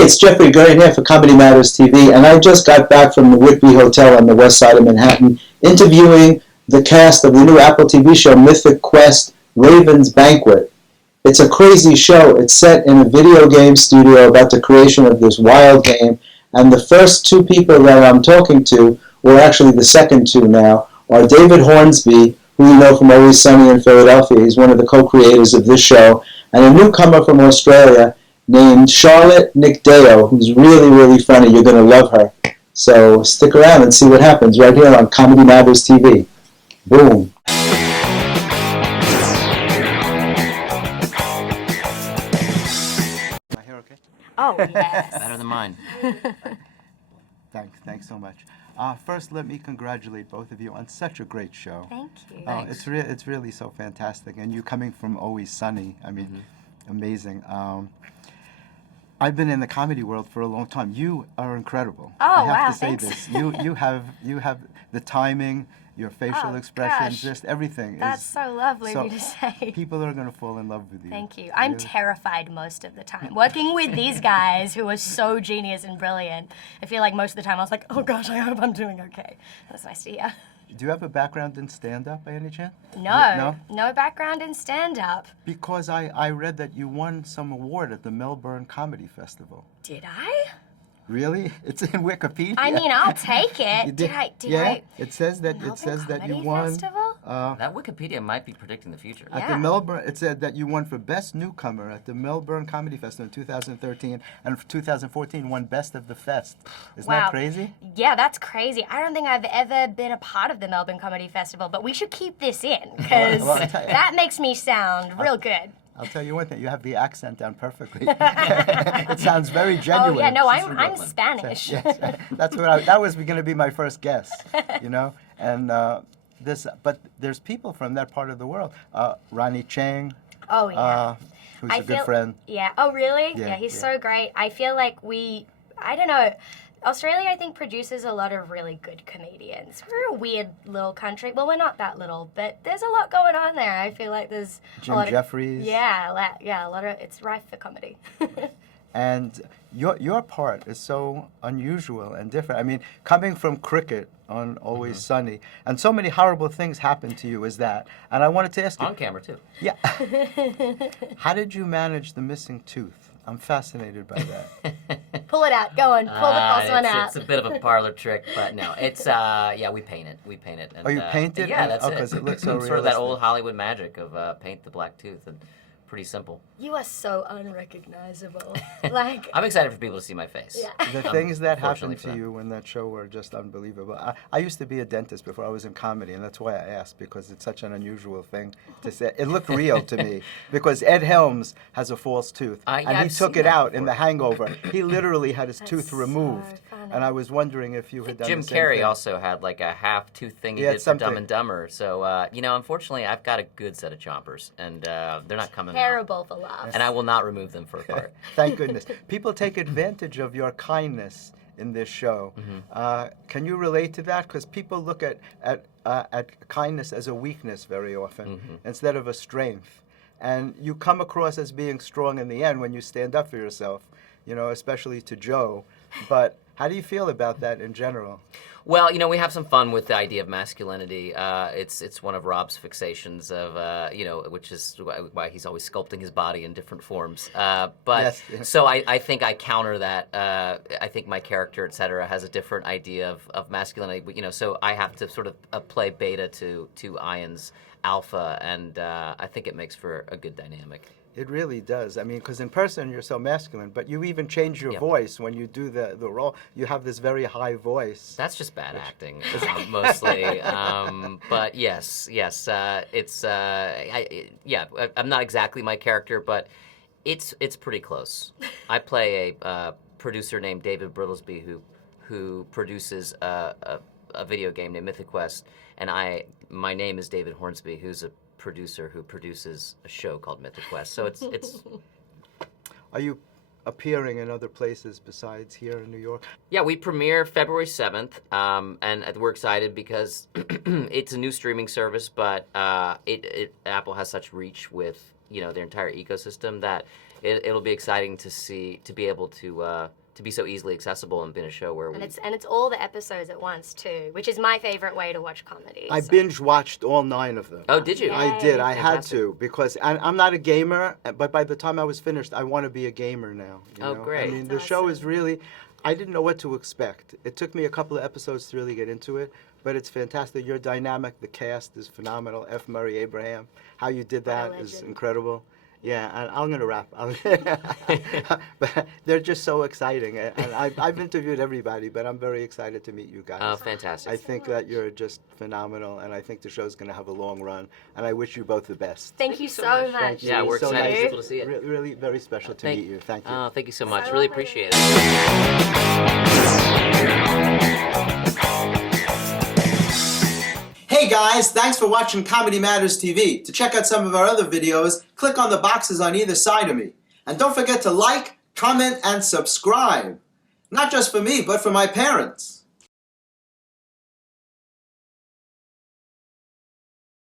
it's Jeffrey Gurian here for Comedy Matters TV, and I just got back from the Whitby Hotel on the west side of Manhattan interviewing the cast of the new Apple TV show Mythic Quest, Raven's Banquet. It's a crazy show. It's set in a video game studio about the creation of this wild game, and the first two people that I'm talking to, or actually the second two now, are David Hornsby, who you know from Always Sunny in Philadelphia. He's one of the co-creators of this show, and a newcomer from Australia named Charlotte Nicdao, who's really, really funny. You're going to love her. So stick around and see what happens right here on Comedy Matters TV. Boom. My hair okay? Oh, yes. Better than mine. Thanks so much. First, let me congratulate both of you on such a great show. Thank you. It's really so fantastic. And you coming from Always Sunny, I mean, amazing. I've been in the comedy world for a long time. You are incredible. Oh, I have wow, to say thanks. this. You have the timing, your facial expressions, gosh. just everything. That's so lovely so of you to say. People are going to fall in love with you. Thank you. I'm terrified most of the time. Working with these guys who are so genius and brilliant, I feel like most of the time I was like, oh gosh, I hope I'm doing okay. That's nice to hear. Do you have a background in stand-up by any chance? No background in stand-up. Because I read that you won some award at the Melbourne Comedy Festival. Did I? Really? It's in Wikipedia. I mean, I'll take it. You Did yeah? I? It says that you Comedy won. Festival? That Wikipedia might be predicting the future. At Yeah. the Melbourne, it said that you won for Best Newcomer at the Melbourne Comedy Festival in 2013, and for 2014 won Best of the Fest. Isn't that crazy? Yeah, that's crazy. I don't think I've ever been a part of the Melbourne Comedy Festival, but we should keep this in, because Well, I'll tell you. that makes me sound real good. I'll tell you one thing, you have the accent down perfectly. It sounds very genuine. Oh, yeah, no, I'm Spanish. Yes, that's what that was going to be my first guess, you know? And but there's people from that part of the world. Ronnie Chang. Oh, yeah. Who's a good friend. Yeah. Oh, really? Yeah, Yeah, he's yeah. so great. I feel like I don't know, Australia, I think, produces a lot of really good comedians. We're a weird little country. Well, we're not that little, but there's a lot going on there. I feel like there's Jim a lot Jeffries. a lot of, it's rife for comedy. And your part is so unusual and different. I mean, coming from cricket on Always Sunny, and so many horrible things happened to you as that. And I wanted to ask you. On camera, too. Yeah. How did you manage the missing tooth? I'm fascinated by that. Pull it out. Go on. Pull the false one out. It's a bit of a parlor trick, but no, it's we paint it. And, Oh, you paint it? Yeah, that's Oh, it. 'cause it looks so Sort of that realistic. old Hollywood magic of paint the black tooth, and pretty simple. You are so unrecognizable. Like, I'm excited for people to see my face. Yeah. The things that fortunately happened for to them. you in that show were just unbelievable. I used to be a dentist before I was in comedy, and that's why I asked, because it's such an unusual thing to say. It looked real to me, because Ed Helms has a false tooth, and he I've took seen it that out in before. The Hangover. He literally had his That's tooth so removed, funny. and I was wondering if you had done Jim the same Carrey thing. also had like a half tooth thing he Yeah, did for something. Dumb and Dumber. So unfortunately, I've got a good set of chompers, and they're not coming out. terrible for laughs. And I will not remove them for a part. Thank goodness. People take advantage of your kindness in this show. Can you relate to that? Because people look at kindness as a weakness very often instead of a strength. And you come across as being strong in the end when you stand up for yourself, you know, especially to Joe. But how do you feel about that in general? Well, we have some fun with the idea of masculinity. It's one of Rob's fixations of, which is why he's always sculpting his body in different forms. Yes. So I think I counter that. I think my character, et cetera, has a different idea of masculinity. So I have to sort of play beta to Ian's alpha, and I think it makes for a good dynamic. It really does. I mean, because in person you're so masculine, but you even change your Yep. voice when you do the role. You have this very high voice. That's just bad acting, mostly. But yes, it's I'm not exactly my character, but it's pretty close. I play a producer named David Brittlesby who produces a video game named Mythic Quest, and my name is David Hornsby, who's a producer who produces a show called Mythic Quest. So it's Are you appearing in other places besides here in New York? Yeah, we premiere February 7th, and we're excited because it's a new streaming service, but Apple has such reach with their entire ecosystem that it'll be exciting to be able to be so easily accessible and be in a show where And it's all the episodes at once too, which is my favorite way to watch comedy. I so. binge watched all 9 of them. Oh, did you? Yeah. I did. I had Fantastic. to because I'm not a gamer, but by the time I was finished, I want to be a gamer now. Oh, great. I mean, That's the show is awesome. really. I didn't know what to expect. It took me a couple of episodes to really get into it, but it's fantastic. Your dynamic, the cast is phenomenal. F. Murray Abraham, how you did What a that is legend. incredible. Yeah, and I'm gonna wrap. But they're just so exciting, and I've interviewed everybody, but I'm very excited to meet you guys. Oh, fantastic. I think that you're just phenomenal, and I think the show's going to have a long run, and I wish you both the best. Thank you so much. much. Thank you. Yeah, we're So excited nice. for people to see it. Really, very special to meet you. Thank you. Oh, thank you so much. So Really lovely. appreciate it. Hey guys, thanks for watching Comedy Matters TV. To check out some of our other videos, click on the boxes on either side of me. And don't forget to like, comment, and subscribe. Not just for me, but for my parents.